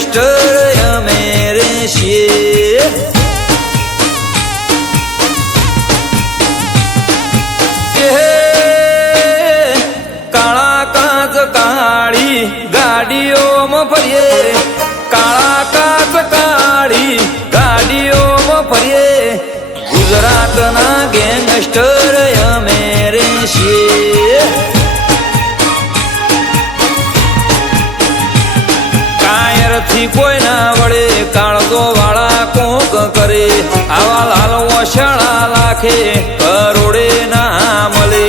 Gangster અમે રે છીએ. કાળા કાચ કાળી ગાડીઓમાં ફરીએ, કાળા કાચ કાળી ગાડીઓમાં ફરીએ, ગુજરાતના ગેંગસ્ટર અમે રે છીએ. કાયરથી કોઈ ના વળે, કાળજો વાળા કોક કરે, આવા લાલ ઓછાળા લાખે કરોડે ના મળે.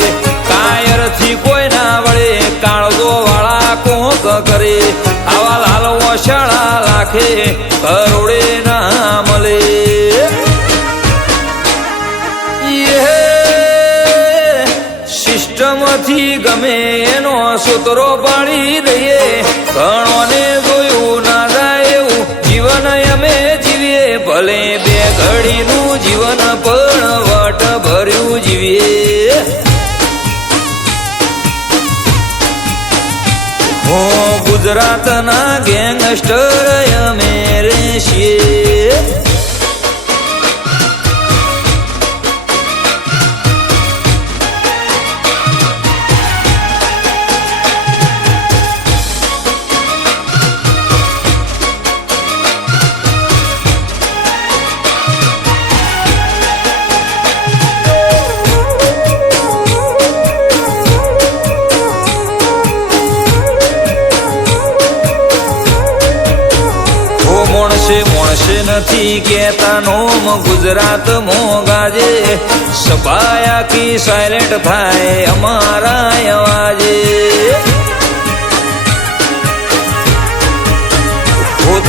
કાયરથી કોઈ ના વળે, કાળજો વાળા કોક કરે, આવા લાલ ઓછાળા લાખે કરોડે ના મળે. સિસ્ટમથી ગમે એનો સૂત્રો પાડી દઈએ, ઘણોને જોયું ના જાય એવું જીવન અમે જીવીએ. ભલે બે ઘડીનું જીવન પણ વટ ભર્યું જીવીએ. હો ગુજરાતના ગેંગસ્ટર અમે રે છીએ. મોણસે નથી કેતા નોમ ગુજરાત મોગાજે, સભાયા કી સાયલેન્ટ થાય અમારા અવાજે.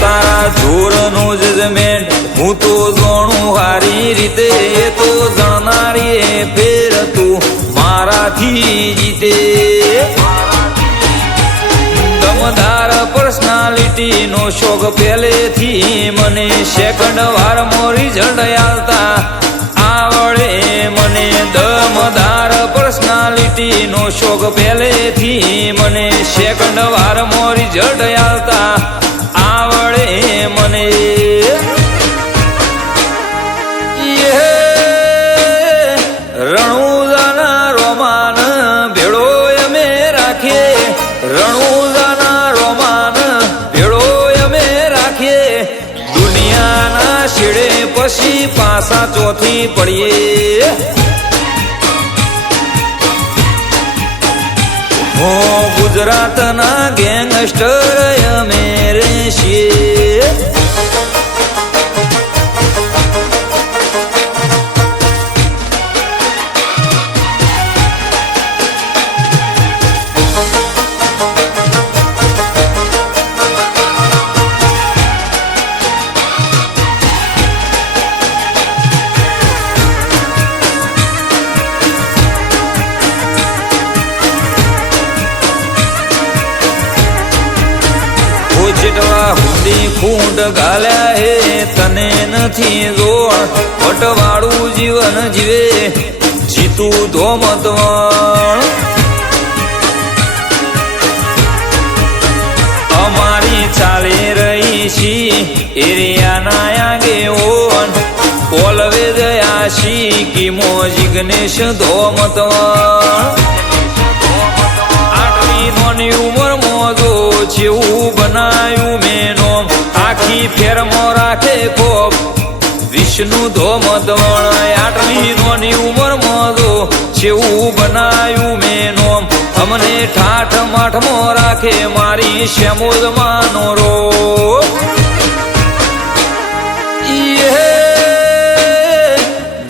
તારા જોરનું જજમેન્ટ હું તો જાણું હારી રીતે, એ તો જાણનારી ફેર તું મારાથી જીતે. દમદાર પર્સનાલિટી નો શોખ પહેલેથી મને, સેકન્ડ વારમાં રિઝલ્ટ આવતા આવડે મને. દમદાર પર્સનાલિટી નો શોખ પહેલેથી મને, સેકન્ડ વારમાં રિઝલ્ટ આવતા આવડે મને. રણુજાના રોમાન ભેળો અમે રાખીએ, રણુજાના રોમાન ભેળો અમે રાખીએ. દુનિયાના છેડે પછી પાછા ચોથી પડીએ. હો ગુજરાતના ગેંગસ્ટર અમે રે છીએ. જેટલા હુંડી ખૂંડ ગાલ્યા હે તને નથી જોણ, વટવાળું જીવન જીવે જીતું ધોમતવણ. અમારી ચાલી રહી છી એરિયાના આગે on, always Ashi chemo Jignesh ધોમતવણ. આટલી નોની ઉંમર મોજો જેવું બનાયું મેનો, આખી ફેરમાં રાખે કોપ વિષ્ણુ ધોમતવણ. આટલી નોની ઉંમર મોજો જેવું બનાયું મેનો, અમને ઠાઠ માઠમાં રાખે મારી શેમોદમાંનો રો.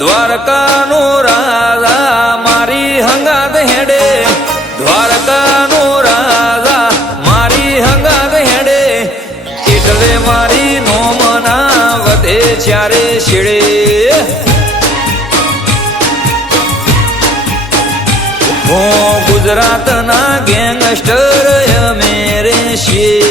દ્વારકાનો રાજા મારી હંગાત હેડે, દ્વારકાનો રાજા મારી હંગાત હેડે. એટલે મારી નોમના વધે ચારે છેડે. હો ગુજરાતના ગેંગસ્ટર અમે રે છીએ.